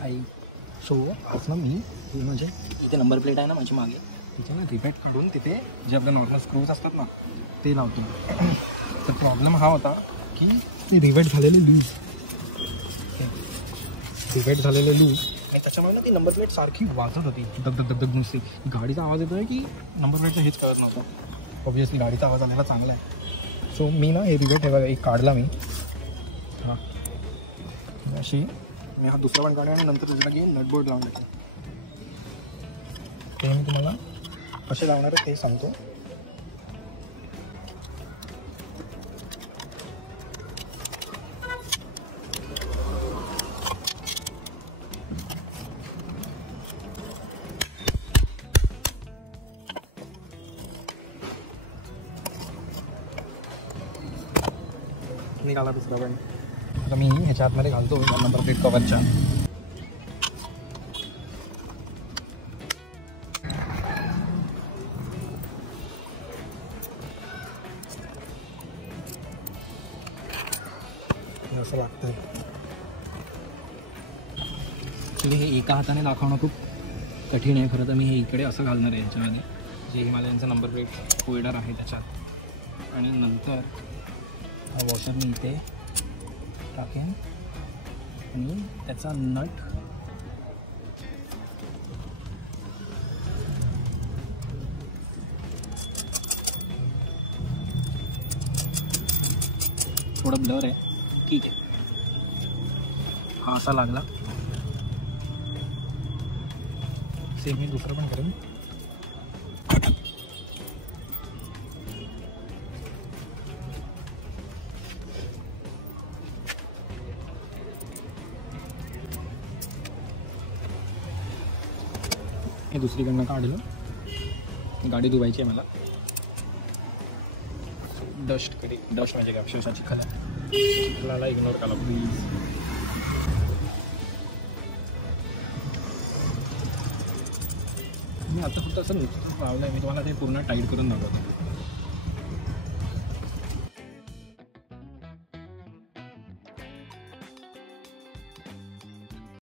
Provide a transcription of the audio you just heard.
हाय. सो आज ना मी हे म्हणजे इथे नंबर प्लेट आहे ना माझी मागे, तिथे ना रिबेट काढून तिथे जे आपले नॉर्मल स्क्रूज असतात ना ते लावतो. तर प्रॉब्लेम हा होता की ते रिबेट झालेले लूज आणि त्याच्यामुळे ना ती नंबर प्लेट सारखी वाजत होती, दग दग दग दग नुसती. गाडीचा आवाज येतो आहे की नंबर प्लेटचं हेच कळत नव्हतं. ऑब्वियसली गाडीचा आवाज आलेला चांगला आहे. सो मी ना हे रिबेट हे बघा एक काढला मी. हां अशी मी हा दुसरा पण काढला आणि नंतर त्याच्या की नटबोर्ड लावून टाकला. ते मी तुम्हाला कसे लावणार आहे ते सांगतो. निघाला दुसरा पण. आता मी ह्याच्या आतमध्ये घालतो नंबर प्लेट कवरच्या. असं लागतं. ॲक्च्युली हे एका हाताने दाखवणं खूप कठीण आहे. खरं तर मी हे इकडे असं घालणार आहे याच्यामध्ये, जे हिमालयनचा नंबर प्लेट होल्डर आहे त्याच्यात. आणि नंतर हा वॉशर मी इथे टाकेन आणि त्याचा नट थोडं ब्लर आहे, ठीक आहे. हा असा लागला. सेम मी दुसरं पण करेन. हे दुसरीकडनं काढलं. गाडी धुवायची आहे मला. डस्ट म्हणजे काय अक्षरशः चिखलाला इग्नोर करा प्लीज. मी आता फक्त असं नुकतंच लावलं आहे. मी तुम्हाला ते पूर्ण टाईट करून दाखवतो.